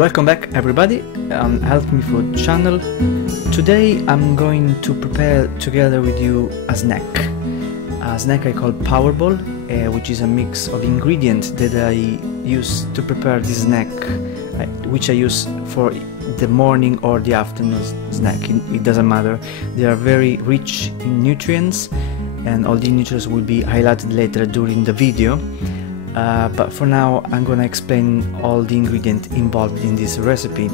Welcome back everybody on Health Me Food channel. Today I'm going to prepare together with you a snack I call Powerball, which is a mix of ingredients that I use to prepare this snack, which I use for the morning or the afternoon snack. It doesn't matter. They are very rich in nutrients, and all the nutrients will be highlighted later during the video. But for now I'm gonna explain all the ingredients involved in this recipe.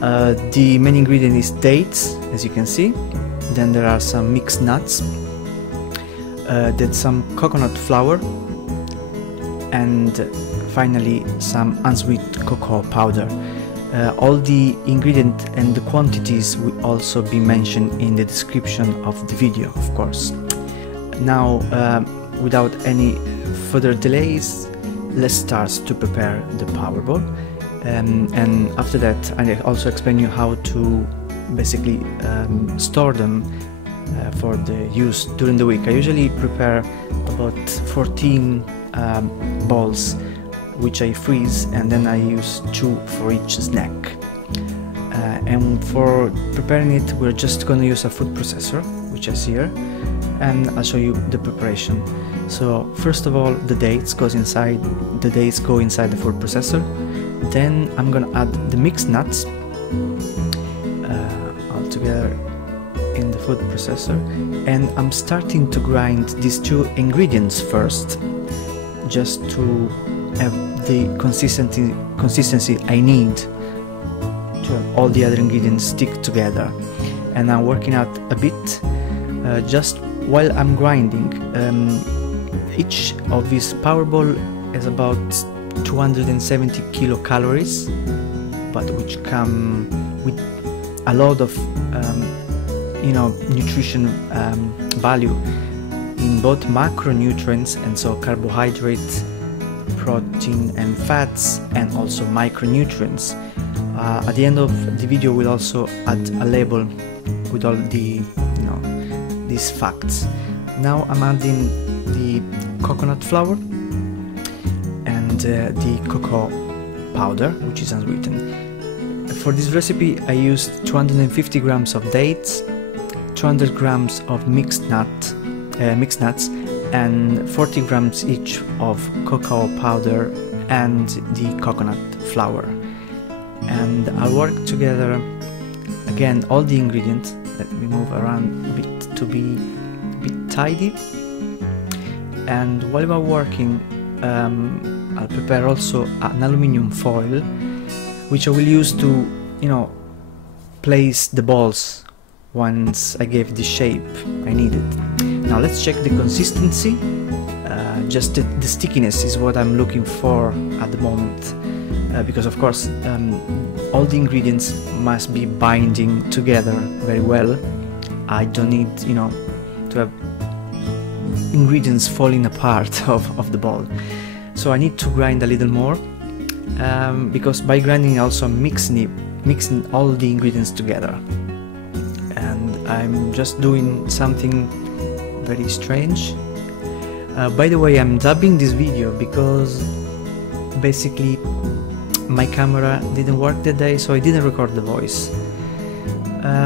The main ingredient is dates, as you can see. Then there are some mixed nuts, then some coconut flour, and finally some unsweetened cocoa powder. All the ingredients and the quantities will also be mentioned in the description of the video, of course. Now, without any further delays, let's start to prepare the Powerball, and after that I also explain you how to basically store them for the use during the week. I usually prepare about 14 balls, which I freeze, and then I use 2 for each snack. And for preparing it, we're just going to use a food processor, which is here, and I'll show you the preparation. So first of all, the dates go inside the food processor. Then I'm gonna add the mixed nuts all together in the food processor, and I'm starting to grind these 2 ingredients first, just to have the consistency I need to have all the other ingredients stick together. And I'm working out a bit just while I'm grinding. Each of these Powerball is about 270 kilocalories, but which come with a lot of nutrition value in both macronutrients, and so carbohydrates, protein and fats, and also micronutrients. At the end of the video we'll also add a label with all the these facts. Now I'm adding the coconut flour and the cocoa powder, which is unsweetened. For this recipe I used 250 grams of dates, 200 grams of mixed nuts, and 40 grams each of cocoa powder and the coconut flour. And I'll work together again all the ingredients. Let me move around a bit to be a bit tidy. And while we're working, I'll prepare also an aluminium foil, which I will use to, place the balls once I gave the shape I needed. Now let's check the consistency. Just the stickiness is what I'm looking for at the moment, because of course all the ingredients must be binding together very well. I don't need, to have ingredients falling apart of the ball. So I need to grind a little more, because by grinding also mixing all the ingredients together. And I'm just doing something very strange. By the way, I'm dubbing this video because basically my camera didn't work that day, so I didn't record the voice.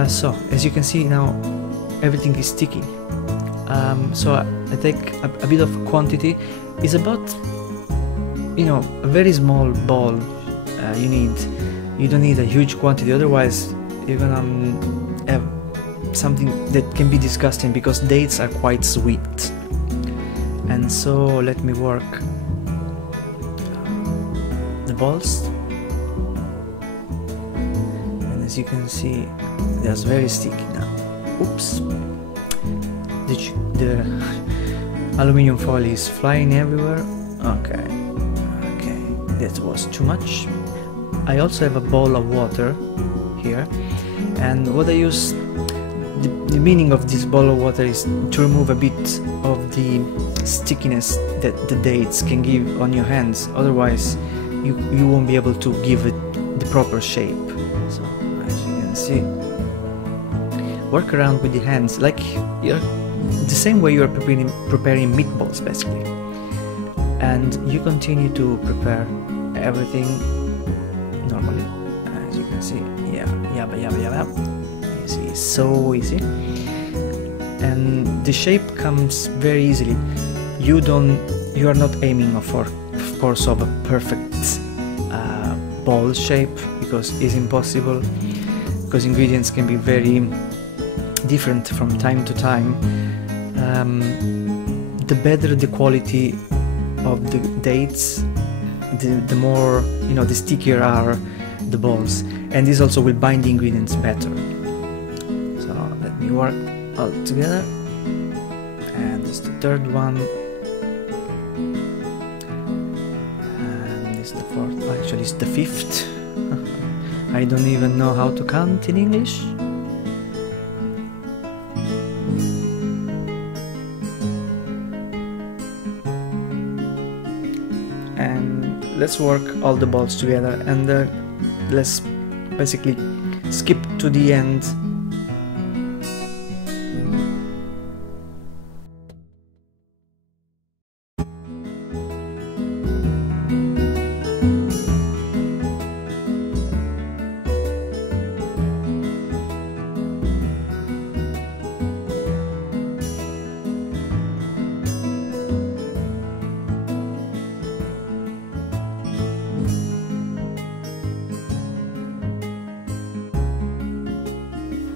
So as you can see now, everything is sticky. So I take a bit of quantity. It's about a very small ball you don't need a huge quantity, otherwise you're gonna have something that can be disgusting, because dates are quite sweet. And so let me work the balls, and as you can see they're very sticky now. Oops, the aluminium foil is flying everywhere. Okay, that was too much. I also have a bowl of water here, and what I use, the meaning of this bowl of water is to remove a bit of the stickiness that the dates can give on your hands. Otherwise you won't be able to give it the proper shape. So as you can see, work around with the hands like the same way you are preparing meatballs basically, and you continue to prepare everything normally, as you can see. Yeah. You see, it's so easy, and the shape comes very easily. You are not aiming for, of course, of a perfect ball shape, because it's impossible, because ingredients can be very different from time to time. The better the quality of the dates, the more, you know, the stickier are the balls, and this also will bind the ingredients better. So let me work all together, and this is the third one, and this is the fourth. Actually, it's the fifth. I don't even know how to count in English. And let's work all the balls together, and let's basically skip to the end.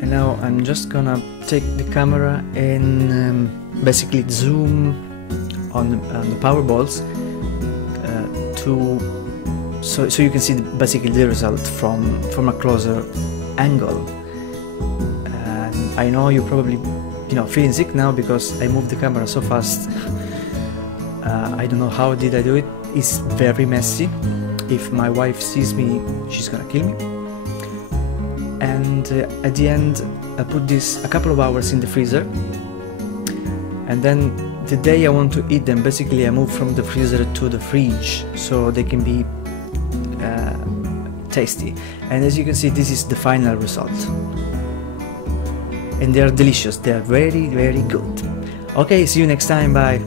And now I'm just gonna take the camera and basically zoom on the Powerballs so you can see basically the result from a closer angle. And I know you're probably, you know, feeling sick now because I moved the camera so fast. I don't know how did I do it. It's very messy. If my wife sees me, she's gonna kill me. And at the end I put this a couple of hours in the freezer, and then the day I want to eat them, basically I move from the freezer to the fridge so they can be tasty. And as you can see, this is the final result, and they are delicious. They are very, very good. Okay, see you next time. Bye.